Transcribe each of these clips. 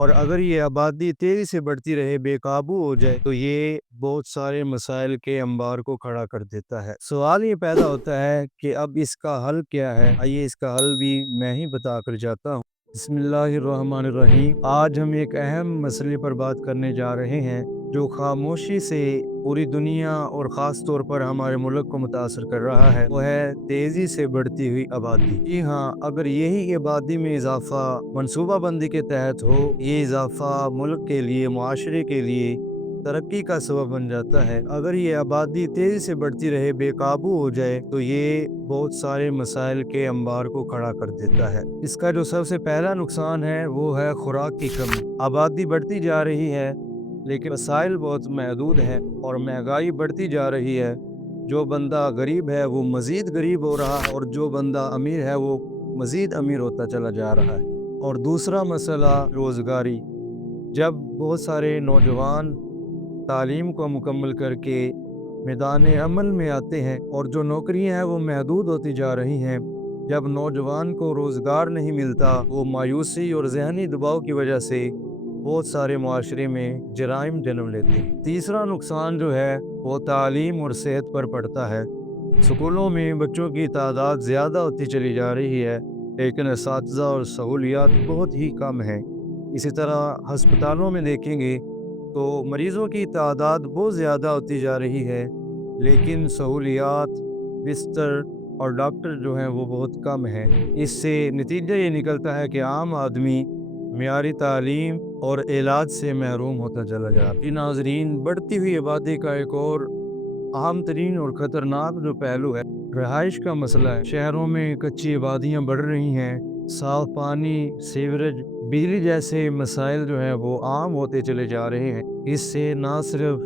اور اگر یہ آبادی تیزی سے بڑھتی رہے، بے قابو ہو جائے، تو یہ بہت سارے مسائل کے انبار کو کھڑا کر دیتا ہے۔ سوال یہ پیدا ہوتا ہے کہ اب اس کا حل کیا ہے؟ آئیے اس کا حل بھی میں ہی بتا کر جاتا ہوں۔ بسم اللہ الرحمن الرحیم۔ آج ہم ایک اہم مسئلے پر بات کرنے جا رہے ہیں جو خاموشی سے پوری دنیا اور خاص طور پر ہمارے ملک کو متاثر کر رہا ہے، وہ ہے تیزی سے بڑھتی ہوئی آبادی۔ جی ہاں، اگر یہی آبادی میں اضافہ منصوبہ بندی کے تحت ہو، یہ اضافہ ملک کے لیے، معاشرے کے لیے ترقی کا سبب بن جاتا ہے۔ اگر یہ آبادی تیزی سے بڑھتی رہے، بے قابو ہو جائے، تو یہ بہت سارے مسائل کے انبار کو کھڑا کر دیتا ہے۔ اس کا جو سب سے پہلا نقصان ہے وہ ہے خوراک کی کمی۔ آبادی بڑھتی جا رہی ہے لیکن وسائل بہت محدود ہیں اور مہنگائی بڑھتی جا رہی ہے۔ جو بندہ غریب ہے وہ مزید غریب ہو رہا ہے اور جو بندہ امیر ہے وہ مزید امیر ہوتا چلا جا رہا ہے۔ اور دوسرا مسئلہ روزگاری۔ جب بہت سارے نوجوان تعلیم کو مکمل کر کے میدان عمل میں آتے ہیں اور جو نوکریاں ہیں وہ محدود ہوتی جا رہی ہیں، جب نوجوان کو روزگار نہیں ملتا، وہ مایوسی اور ذہنی دباؤ کی وجہ سے بہت سارے معاشرے میں جرائم جنم لیتے ہیں۔ تیسرا نقصان جو ہے وہ تعلیم اور صحت پر پڑتا ہے۔ سکولوں میں بچوں کی تعداد زیادہ ہوتی چلی جا رہی ہے لیکن اساتذہ اور سہولیات بہت ہی کم ہیں۔ اسی طرح ہسپتالوں میں دیکھیں گے تو مریضوں کی تعداد بہت زیادہ ہوتی جا رہی ہے لیکن سہولیات، بستر اور ڈاکٹر جو ہیں وہ بہت کم ہیں۔ اس سے نتیجہ یہ نکلتا ہے کہ عام آدمی معیاری تعلیم اور علاج سے محروم ہوتا چلا جا رہا ہے۔ ناظرین، بڑھتی ہوئی آبادی کا ایک اور اہم ترین اور خطرناک جو پہلو ہے، رہائش کا مسئلہ ہے۔ شہروں میں کچی آبادیاں بڑھ رہی ہیں، صاف پانی، سیوریج، بجلی جیسے مسائل جو ہیں وہ عام ہوتے چلے جا رہے ہیں۔ اس سے نہ صرف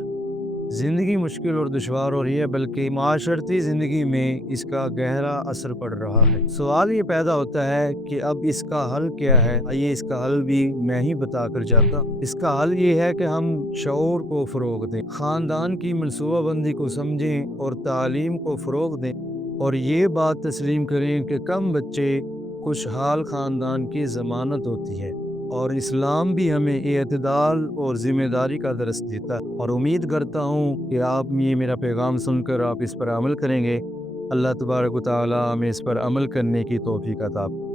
زندگی مشکل اور دشوار ہو رہی ہے بلکہ معاشرتی زندگی میں اس کا گہرا اثر پڑ رہا ہے۔ سوال یہ پیدا ہوتا ہے کہ اب اس کا حل کیا ہے؟ آئیے اس کا حل بھی میں ہی بتا کر جاتا ہوں۔ اس کا حل یہ ہے کہ ہم شعور کو فروغ دیں، خاندان کی منصوبہ بندی کو سمجھیں اور تعلیم کو فروغ دیں، اور یہ بات تسلیم کریں کہ کم بچے خوشحال خاندان کی ضمانت ہوتی ہے، اور اسلام بھی ہمیں اعتدال اور ذمہ داری کا درس دیتا ہے۔ اور امید کرتا ہوں کہ آپ یہ میرا پیغام سن کر آپ اس پر عمل کریں گے۔ اللہ تبارک و تعالی ہمیں اس پر عمل کرنے کی توفیق عطا فرمائے۔